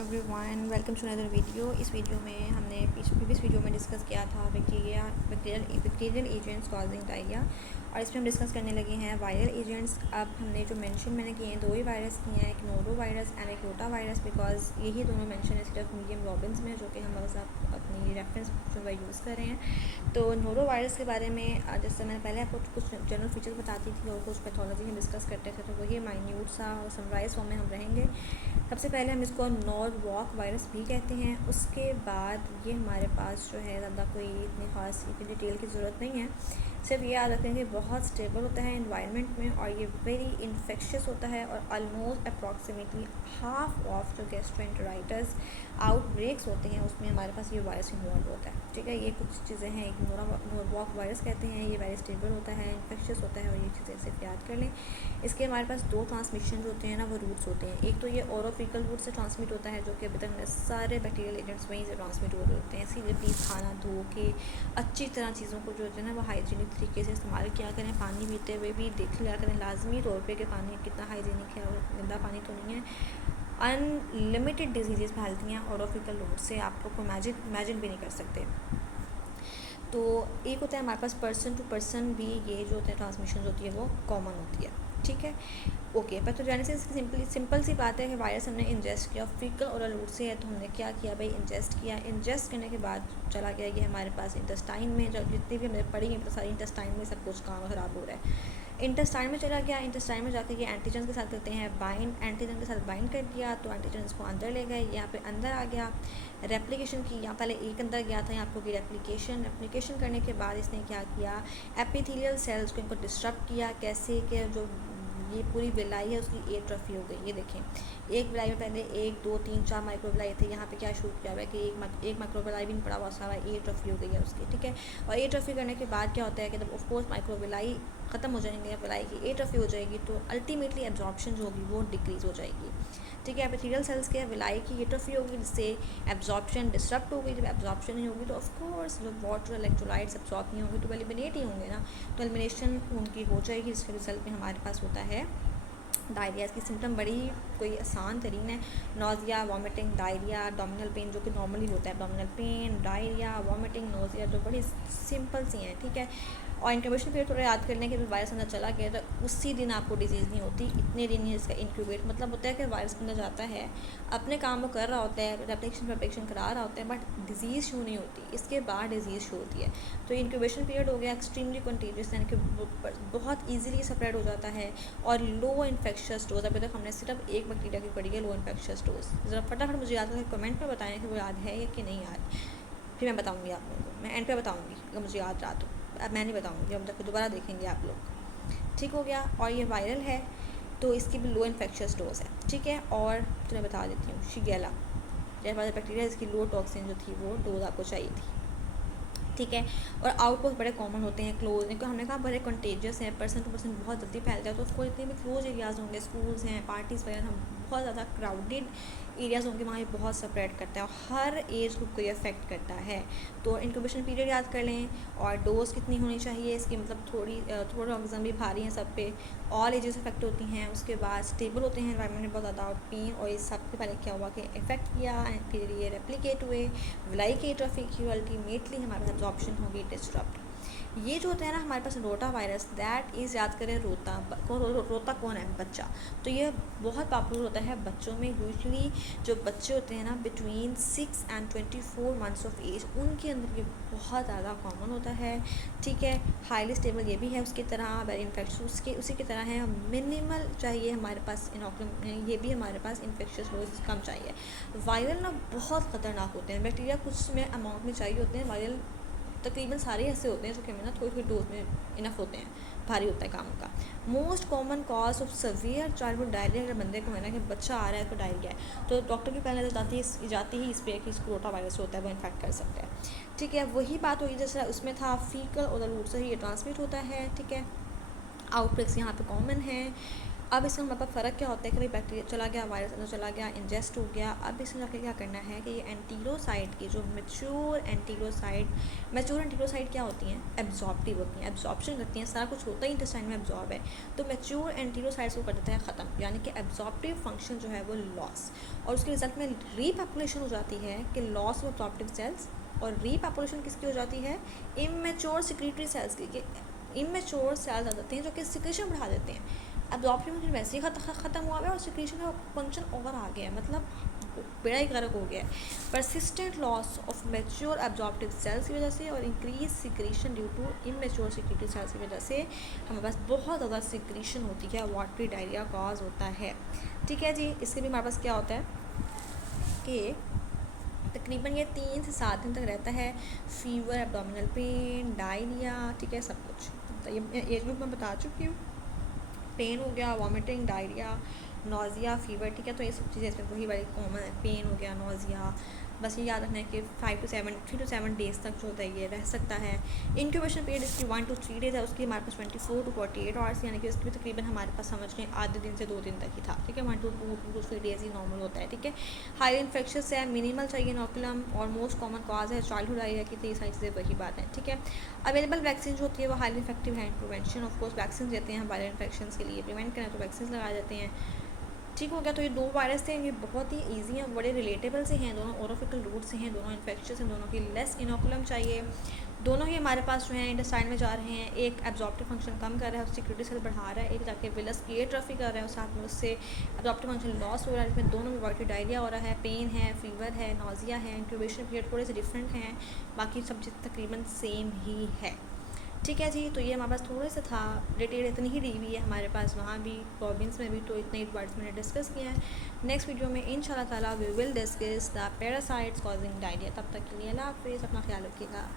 Everyone welcome to another video. इस video में हमने प्रीवियस वीडियो में डिस्कस किया था बैक्टीरियल एजेंट्स कॉजिंग डायरिया, और इसमें हम डिस्कस करने लगे हैं वायरल एजेंट्स। अब हमने जो मेंशन मैंने किए हैं दो ही वायरस किए हैं, एक नोरो वायरस एंड एक रोटा वायरस, बिकॉज यही दोनों मेंशन है सिर्फ मीडियम रॉबिन्स में, जो कि हम लोग सब अपनी रेफरेंस जो है यूज़ कर रहे हैं। तो नोरो वायरस के बारे में जैसे मैंने पहले आपको कुछ जनरल फीचर्स बताती थी और कुछ पैथोलॉजी में डिस्कस करते थे, तो वही माइन्यूट सा और समराइज फॉर्म में हम रहेंगे। सबसे पहले हम इसको नॉरवॉक वायरस भी कहते हैं। उसके बाद ये हमारे पास जो है ज़्यादा कोई इतनी ख़ास डिटेल की ज़रूरत नहीं है, सिर्फ ये याद रखें कि बहुत स्टेबल होता है इन्वायरमेंट में, और ये वेरी इन्फेक्शियस होता है, और ऑलमोस्ट अप्रॉक्सीमेटली हाफ ऑफ जो गैस्ट्रोएंटेराइटिस आउटब्रेक्स होते हैं उसमें हमारे पास ये वायरस इन्वॉल्व होता है। ठीक है, ये कुछ चीज़ें हैं। एक नॉरवॉक वायरस कहते हैं, ये वेरी स्टेबल होता है, इन्फेक्शियस होता है, और ये चीज़ें सिर्फ याद कर लें। इसके हमारे पास दो ट्रांसमिशन जो होते हैं ना, वो रूट्स होते हैं। एक तो ये ओरोफिकल रूट से ट्रांसमिट होता है, जो कि अभी तक सारे बैक्टीरियल एजेंट्स वहीं से ट्रांसमिट हो रहे होते हैं। इसीलिए प्लीज़ खाना धो के अच्छी तरह चीज़ों को जो होते हैं ना वो हाइजीनिक तरीके से इस्तेमाल किया करें। पानी पीते हुए भी देख लिया करें लाजमी तौर पे कि पानी कितना हाइजीनिक है और गंदा पानी तो नहीं है। अनलिमिटेड डिजीज़ फैलती हैं ओरोफिकल रूट से, आप लोग को इमेजिन भी नहीं कर सकते। तो एक होता है हमारे पास पर्सन टू पर्सन भी, ये जो होता है ट्रांसमिशन होती है वो कॉमन होती है। ठीक है, ओके। पैथोजेनेसिस सिंपल सी बात है कि वायरस हमने इंजेस्ट किया, फीकल और रूट से है, तो हमने क्या किया भाई, इंजेस्ट किया। इंजेस्ट करने के बाद चला गया ये हमारे पास इंटेस्टाइन में, जो जितनी भी हमने पढ़ी है सारी इंटेस्टाइन में सब कुछ काम ख़राब हो रहा है। इंटेस्टाइन में चला गया, इंटेस्टाइन में जाकर ये एंटीजन के साथ करते हैं बाइंड, एंटीजन के साथ बाइंड कर दिया तो एंटीजन इसको अंदर ले गए, यहाँ पे अंदर आ गया। रेप्लिकेशन की, यहाँ पहले एक अंदर गया था, यहाँ पर रेप्लिकेशन करने के बाद इसने क्या किया, एपिथेलियल सेल्स को इनको डिस्टर्ब किया। कैसे कि जो ये पूरी विलाई है उसकी एट्रफी हो गई। ये देखें, एक विलाई में पहले 1 2 3 4 माइक्रोविलाई थे, यहाँ पे क्या शुरू किया हुआ है कि एक माइक्रोविलाई भी नहीं पड़ा हुआ सारा, एट्रफी हो गई है उसकी। ठीक है, और एट्रफी करने के बाद क्या होता है कि जब ऑफकोर्स माइक्रोविलाई ख़त्म हो जाएंगे या विलाई की एट्रफी हो जाएगी, तो अल्टीमेटली एब्जॉर्प्शन जो होगी वो डिक्रीज़ हो जाएगी। ठीक है, एपिथेलियल सेल्स के विलाई की एट्रफी होगी, जिससे एब्जॉर्प्शन डिस्टर्ब होगी। जब एब्जॉर्प्शन नहीं होगी तो ऑफकोर्स जो वाटर इलेक्ट्रोलाइट्स एब्जॉर्ब नहीं होंगे तो एलिमिनेट ही होंगे ना, तो एलिमिनेशन उनकी हो जाएगी, जिसके रिजल्ट में हमारे पास होता है डायरिया। इसकी सिम्टम बड़ी कोई आसान तरीन है, nausea, vomiting, diarrhoea, abdominal pain जो कि नॉर्मली होता है, abdominal pain, diarrhoea, vomiting, nausea, जो बड़ी सिंपल सी हैं। ठीक है, और इंक्यूबेशन पीरियड थोड़ा याद करने के, वायरस अंदर चला गया तो उसी दिन आपको डिजीज़ नहीं होती, इतने दिन ही इसका इंक्यूबेट मतलब होता है कि वायरस अंदर जाता है, अपने काम को कर रहा होता है, रेप्लिकेशन करा रहा होता है, बट डिजीज़ शो नहीं होती, इसके बाद डिजीज़ शो होती है। तो इंक्यूबेशन पीरियड हो गया एक्सट्रीमली कंटीजियस, यानी कि बहुत ईजिली स्प्रेड हो जाता है, और लो इन्फेक्शियस डोज। अभी तक हमने सिर्फ एक बैक्टीरिया की पढ़ी है, लो इन्फेक्शियस डोज। ज़रा फटाफट मुझे याद करके कमेंट में बताएं कि वो याद है या कि नहीं याद, फिर मैं बताऊँगी आप लोगों को, मैं एंड पे बताऊँगी अगर मुझे याद रहा तो। अब मैं नहीं बताऊँगी, अब तक दोबारा देखेंगे आप लोग। ठीक हो गया, और ये वायरल है तो इसकी भी लो इन्फेक्शियस डोज है। ठीक है, और तो मैं बता देती हूँ, शिगेला जैसे बैक्टीरिया, इसकी लो टॉक्सिन जो थी वो डोज आपको चाहिए थी। ठीक है, और आउटपोस्ट बड़े कॉमन होते हैं, क्लोज, इनको हमने कहा बड़े कंटेजियस हैं, पर्सन टू पर्सन बहुत जल्दी फैलता है, तो उसको जितने भी क्लोज एरियाज़ होंगे, स्कूल्स हैं, पार्टीज़ वगैरह, बहुत ज़्यादा क्राउडेड एरियाज़ होंगे, वहाँ ये बहुत स्प्रेड करता है और हर एज ग्रुप को ये अफेक्ट करता है। तो इंक्यूबेशन पीरियड याद कर लें, और डोज कितनी होनी चाहिए इसकी, मतलब थोड़े ऑर्गेनिज्म भी भारी हैं सब पे, ऑल एजेस अफेक्ट होती हैं। उसके बाद स्टेबल होते हैं एनवायरनमेंट में बहुत ज़्यादा, और पेन और इस सब के पहले क्या हुआ कि इफेक्ट किया, फिर ये रेप्लिकेट हुए, विलाई की एट्रफी की, अल्टीमेटली हमारे पास एब्जॉर्प्शन होगी डिस्टर्ब्ड। ये जो होता है ना हमारे पास रोटा वायरस, दैट इज़, याद करें, रोता कौन है, बच्चा। तो ये बहुत पॉपुलर होता है बच्चों में। यूजुअली जो बच्चे होते हैं ना between 6 and 24 months of age, उनके अंदर ये बहुत ज़्यादा कॉमन होता है। ठीक है, हाईली स्टेबल ये भी है उसकी तरह, वेरी इन्फेक्शन उसी की तरह है। मिनिमल चाहिए हमारे पास इनोकुलम, ये भी हमारे पास इन्फेक्शियस डोज कम चाहिए। वायरल ना बहुत ख़तरनाक होते हैं, बैक्टीरिया कुछ में अमाउंट में चाहिए होते हैं, वायरल तकरीबन सारे ऐसे होते हैं जो कि हमें ना थोड़ी थोड़ी डोज में इनफ होते हैं, भारी होता है काम का। Most common cause of severe childhood diarrhoea, अगर बंदे को है ना कि बच्चा आ रहा है तो डायरिया है, तो डॉक्टर की पहले जाती ही इस पर कि इसको रोटा वायरस होता है, वो इन्फेक्ट कर सकता है। ठीक है, वही बात हुई जैसे उसमें था, फीकल और रूट से ही ये ट्रांसमिट होता है। ठीक है, आउटब्रेक्स यहाँ पे कॉमन है। अब इसमें हमारे पास फ़र्क क्या होता है कि भाई बैक्टीरिया चला गया, वायरस अंदर चला गया, इंजेस्ट हो गया। अब इसमें जाके क्या करना है कि ये एंटीरोसाइट की जो मैच्योर एंटीरोसाइट क्या होती हैं, एब्जॉर्प्टिव होती हैं, एब्जॉर्प्शन करती हैं, सारा कुछ होता ही इंटेस्टाइन में एब्जॉर्ब है। तो मैच्योर एंटीरोसाइट्स को कर देता है ख़त्म, यानी कि एब्जॉर्प्टिव फंक्शन जो है वो लॉस, और उसके रिजल्ट में रीपॉपुलेशन हो जाती है कि लॉस ऑफ एब्जॉर्प्टिव सेल्स। और रीपॉपुलेशन किसकी हो जाती है, इमेच्योर सिक्रीटरी सेल्स की। इमेच्योर सेल्स आ जाते हैं जो कि सिक्रीशन बढ़ा देते हैं। एब्जॉर्प्शन फंक्शन वैसे ही ख़त्म हुआ है और सिक्रीशन का फंक्शन ओवर आ गया है, मतलब बेड़ा ही गर्क हो गया है। Persistent loss of mature absorptive cells की वजह से और increase secretion due to immature secretory cells की वजह से हमारे पास बहुत ज़्यादा सिक्रीशन होती है, वाटरी डायरिया कॉज होता है। ठीक है जी, इसके भी हमारे पास क्या होता है कि तकरीबन ये 3 से 7 दिन तक रहता है। फीवर, एब्डोमिनल पेन, डायरिया, ठीक है, सब कुछ। तो ये एज ग्रुप में बता चुकी हूँ। पेन हो गया, वॉमिटिंग, डायरिया, नोज़िया, फीवर, ठीक है। तो ये सब चीज़ें इसमें वही बड़ी कॉमन है। पेन हो गया, नोज़िया, बस ये याद रखना है कि 3 to 7 डेज़ तक जो होता है ये रह सकता है। इंक्यूबेशन पीरियड इसकी 1 to 3 डेज़ है, उसकी हमारे पास 24 to 48 आवर्स, यानी कि उसकी भी तकरीबन हमारे पास समझ लें आधे दिन से 2 दिन तक ही था, ठीक है। 1 to 3 डेज़ ही नॉर्मल होता है, ठीक है। हाई इन्फेक्शस है, मिनिमल चाहिए इनोकुलम, और मोस्ट कॉमन कॉज है चाइल्डहुड डायरिया की। तो ये सारी चीज़ें वही बात है, ठीक है। अवेलेबल वैक्सीन जो होती है वो हाईली इफेक्टिव है इन प्रिवेंशन। ऑफ कोर्स वैक्सीन देते हैं वायरल इन्फेक्शन के लिए, प्रिवेंट करें तो वैक्सीन लगाए जाते हैं। ठीक हो गया। तो ये 2 वायरस थे, ये बहुत ही ईजी हैं, बड़े रिलेटेबल से हैं, दोनों ओरोफिकल रूट से हैं, दोनों इन्फेक्शस हैं, दोनों की लेस इनोकुलम चाहिए। दोनों ही हमारे पास जो है इंटेस्टाइन में जा रहे हैं। एक एब्जॉर्प्टिव फंक्शन कम कर रहा है, सिक्रीटरी सेल बढ़ा रहा है, एक जाके विलस की एट्रोफी कर रहा है और साथ में उससे एब्जॉर्प्टिव फंक्शन लॉस हो रहा है। इसमें दोनों में वाटरी डायरिया हो रहा है, पेन है, फीवर है, नोज़िया है। इंक्यूबेशन पीरियड थोड़े से डिफरेंट हैं, बाकी सब चीज़ तकरीबन सेम ही है, ठीक है जी। तो ये हमारे पास थोड़े से था, डिटेल इतनी ही दी हुई है हमारे पास, वहाँ भी प्रोविंस में भी, तो इतने ही वर्ड्स मैंने डिस्कस किए हैं। नेक्स्ट वीडियो में इंशाल्लाह ताला we will discuss the parasites causing diarrhoea. तब तक के लिए अल्लाह हाफ़िज़, अपना ख्याल रखिएगा।